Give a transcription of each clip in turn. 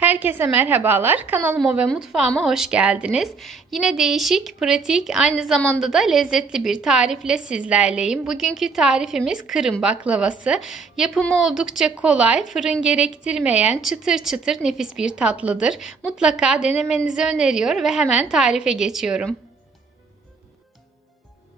Herkese merhabalar. Kanalıma ve mutfağıma hoş geldiniz. Yine değişik, pratik, aynı zamanda da lezzetli bir tarifle sizlerleyim. Bugünkü tarifimiz Kırım baklavası. Yapımı oldukça kolay, fırın gerektirmeyen, çıtır çıtır nefis bir tatlıdır. Mutlaka denemenizi öneriyor ve hemen tarife geçiyorum.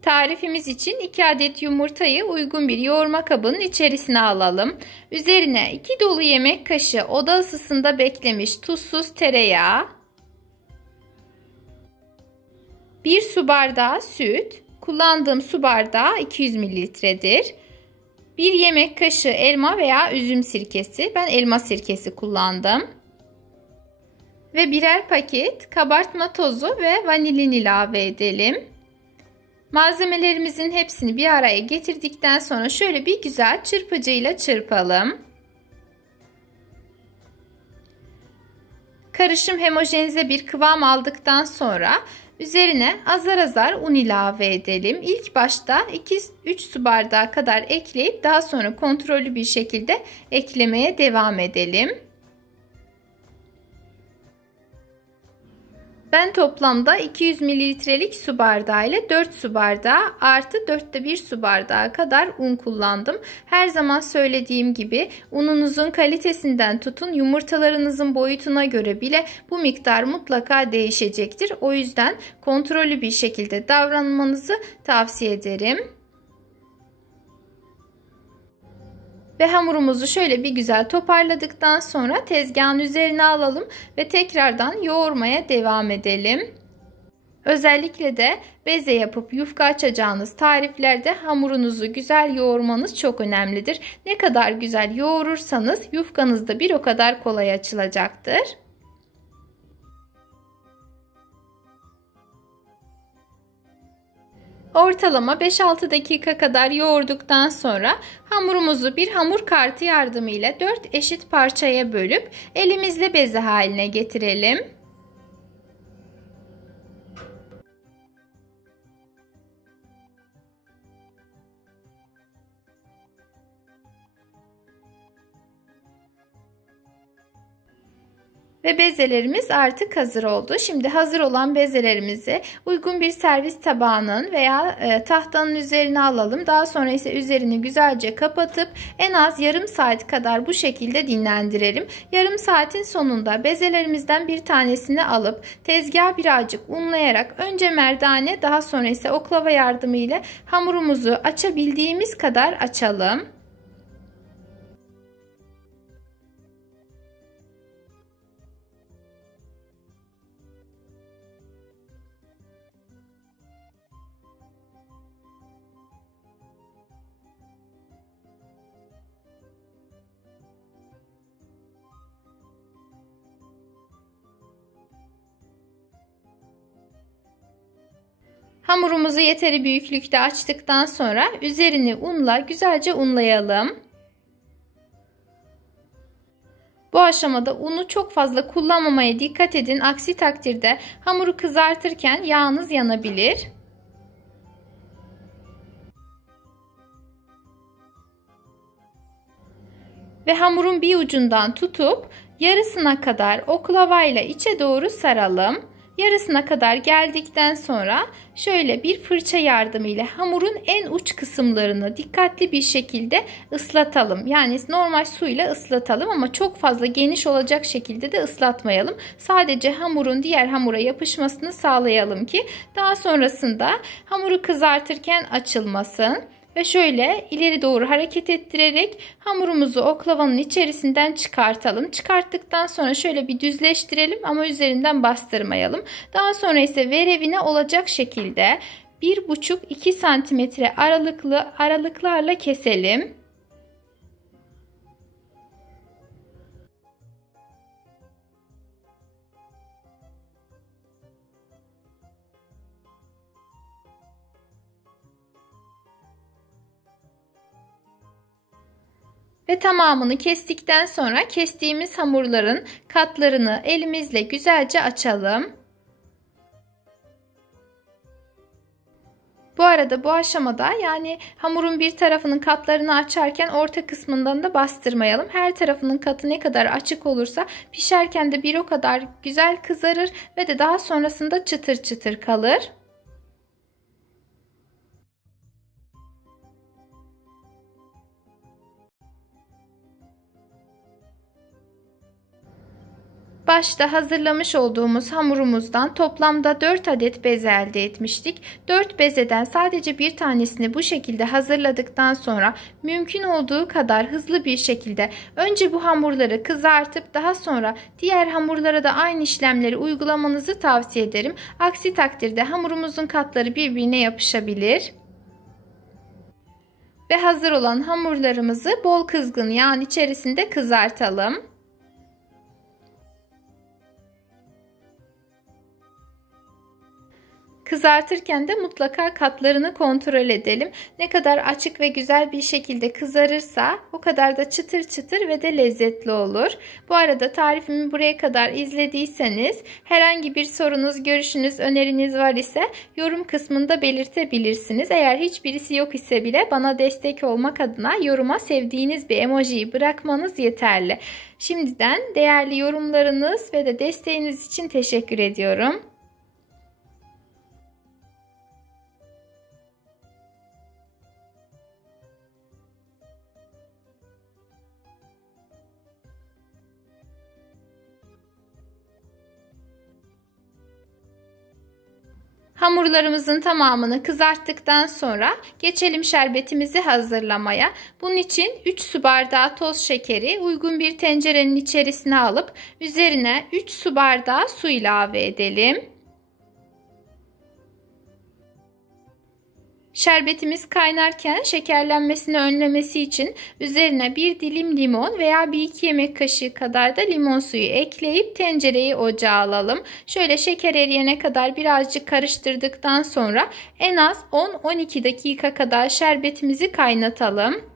Tarifimiz için 2 adet yumurtayı uygun bir yoğurma kabının içerisine alalım. Üzerine 2 dolu yemek kaşığı oda ısısında beklemiş tuzsuz tereyağı, 1 su bardağı süt, kullandığım su bardağı 200 mililitredir. 1 yemek kaşığı elma veya üzüm sirkesi, ben elma sirkesi kullandım. Ve birer paket kabartma tozu ve vanilin ilave edelim. Malzemelerimizin hepsini bir araya getirdikten sonra şöyle bir güzel çırpıcıyla çırpalım. Karışım homojenize bir kıvam aldıktan sonra üzerine azar azar un ilave edelim. İlk başta 2-3 su bardağı kadar ekleyip daha sonra kontrollü bir şekilde eklemeye devam edelim. Ben toplamda 200 mililitrelik su bardağı ile 4 su bardağı artı 4'te 1 su bardağı kadar un kullandım. Her zaman söylediğim gibi ununuzun kalitesinden tutun yumurtalarınızın boyutuna göre bile bu miktar mutlaka değişecektir. O yüzden kontrollü bir şekilde davranmanızı tavsiye ederim. Ve hamurumuzu şöyle bir güzel toparladıktan sonra tezgahın üzerine alalım ve tekrardan yoğurmaya devam edelim. Özellikle de beze yapıp yufka açacağınız tariflerde hamurunuzu güzel yoğurmanız çok önemlidir. Ne kadar güzel yoğurursanız yufkanız da bir o kadar kolay açılacaktır. Ortalama 5-6 dakika kadar yoğurduktan sonra hamurumuzu bir hamur kartı yardımıyla 4 eşit parçaya bölüp elimizle beze haline getirelim. Ve bezelerimiz artık hazır oldu. Şimdi hazır olan bezelerimizi uygun bir servis tabağının veya tahtanın üzerine alalım. Daha sonra ise üzerini güzelce kapatıp en az yarım saat kadar bu şekilde dinlendirelim. Yarım saatin sonunda bezelerimizden bir tanesini alıp tezgahı birazcık unlayarak önce merdane daha sonra ise oklava yardımıyla hamurumuzu açabildiğimiz kadar açalım. Hamurumuzu yeteri büyüklükte açtıktan sonra üzerini unla güzelce unlayalım. Bu aşamada unu çok fazla kullanmamaya dikkat edin. Aksi takdirde hamuru kızartırken yağınız yanabilir. Ve hamurun bir ucundan tutup yarısına kadar oklavayla içe doğru saralım. Yarısına kadar geldikten sonra şöyle bir fırça yardımıyla hamurun en uç kısımlarını dikkatli bir şekilde ıslatalım. Yani normal suyla ıslatalım ama çok fazla geniş olacak şekilde de ıslatmayalım. Sadece hamurun diğer hamura yapışmasını sağlayalım ki daha sonrasında hamuru kızartırken açılmasın. Ve şöyle ileri doğru hareket ettirerek hamurumuzu oklavanın içerisinden çıkartalım. Çıkarttıktan sonra şöyle bir düzleştirelim ama üzerinden bastırmayalım. Daha sonra ise verevine olacak şekilde 1,5-2 santimetre aralıklarla keselim. Ve tamamını kestikten sonra kestiğimiz hamurların katlarını elimizle güzelce açalım. Bu Bu arada bu aşamada yani hamurun bir tarafının katlarını açarken orta kısmından da bastırmayalım. Her tarafının katı ne kadar açık olursa pişerken de bir o kadar güzel kızarır ve de daha sonrasında çıtır çıtır kalır. Başta hazırlamış olduğumuz hamurumuzdan toplamda 4 adet beze elde etmiştik. 4 bezeden sadece bir tanesini bu şekilde hazırladıktan sonra mümkün olduğu kadar hızlı bir şekilde önce bu hamurları kızartıp daha sonra diğer hamurlara da aynı işlemleri uygulamanızı tavsiye ederim. Aksi takdirde hamurumuzun katları birbirine yapışabilir. Ve hazır olan hamurlarımızı bol kızgın yağın içerisinde kızartalım. Kızartırken de mutlaka katlarını kontrol edelim. Ne kadar açık ve güzel bir şekilde kızarırsa o kadar da çıtır çıtır ve de lezzetli olur. Bu arada tarifimi buraya kadar izlediyseniz herhangi bir sorunuz, görüşünüz, öneriniz var ise yorum kısmında belirtebilirsiniz. Eğer hiçbirisi yok ise bile bana destek olmak adına yoruma sevdiğiniz bir emojiyi bırakmanız yeterli. Şimdiden değerli yorumlarınız ve de desteğiniz için teşekkür ediyorum. Hamurlarımızın tamamını kızarttıktan sonra geçelim şerbetimizi hazırlamaya. Bunun için 3 su bardağı toz şekeri uygun bir tencerenin içerisine alıp üzerine 3 su bardağı su ilave edelim. Şerbetimiz kaynarken şekerlenmesini önlemesi için üzerine bir dilim limon veya 1-2 yemek kaşığı kadar da limon suyu ekleyip tencereyi ocağa alalım. Şöyle şeker eriyene kadar birazcık karıştırdıktan sonra en az 10-12 dakika kadar şerbetimizi kaynatalım.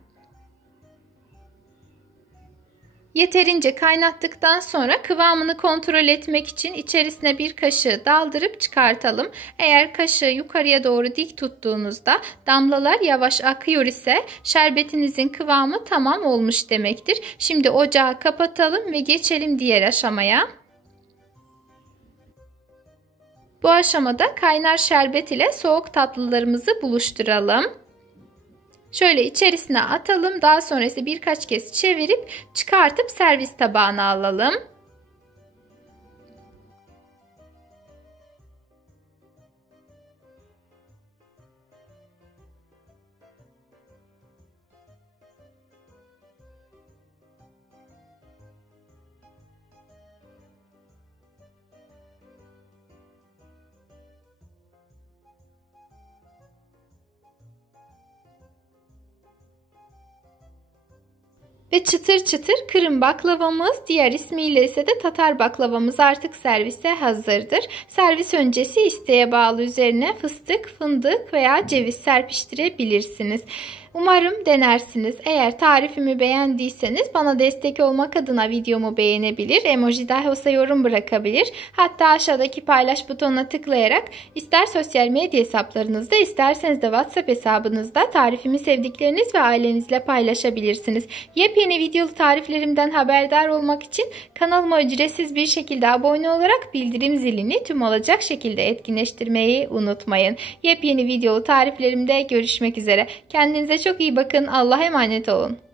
Yeterince kaynattıktan sonra kıvamını kontrol etmek için içerisine bir kaşığı daldırıp çıkartalım. Eğer kaşığı yukarıya doğru dik tuttuğunuzda damlalar yavaş akıyor ise şerbetinizin kıvamı tamam olmuş demektir. Şimdi ocağı kapatalım ve geçelim diğer aşamaya. Bu aşamada kaynar şerbet ile soğuk tatlılarımızı buluşturalım. Şöyle içerisine atalım. Daha sonra ise birkaç kez çevirip çıkartıp servis tabağına alalım. Ve çıtır çıtır kırım baklavamız, diğer ismiyle ise de Tatar baklavamız artık servise hazırdır. Servis öncesi isteğe bağlı üzerine fıstık, fındık veya ceviz serpiştirebilirsiniz. Umarım denersiniz. Eğer tarifimi beğendiyseniz bana destek olmak adına videomu beğenebilir, emoji dahi olsa yorum bırakabilir. Hatta aşağıdaki paylaş butonuna tıklayarak ister sosyal medya hesaplarınızda isterseniz de WhatsApp hesabınızda tarifimi sevdikleriniz ve ailenizle paylaşabilirsiniz. Yepyeni videolu tariflerimden haberdar olmak için kanalıma ücretsiz bir şekilde abone olarak bildirim zilini tüm olacak şekilde etkinleştirmeyi unutmayın. Yepyeni videolu tariflerimde görüşmek üzere. Kendinize çok iyi bakın. Allah'a emanet olun.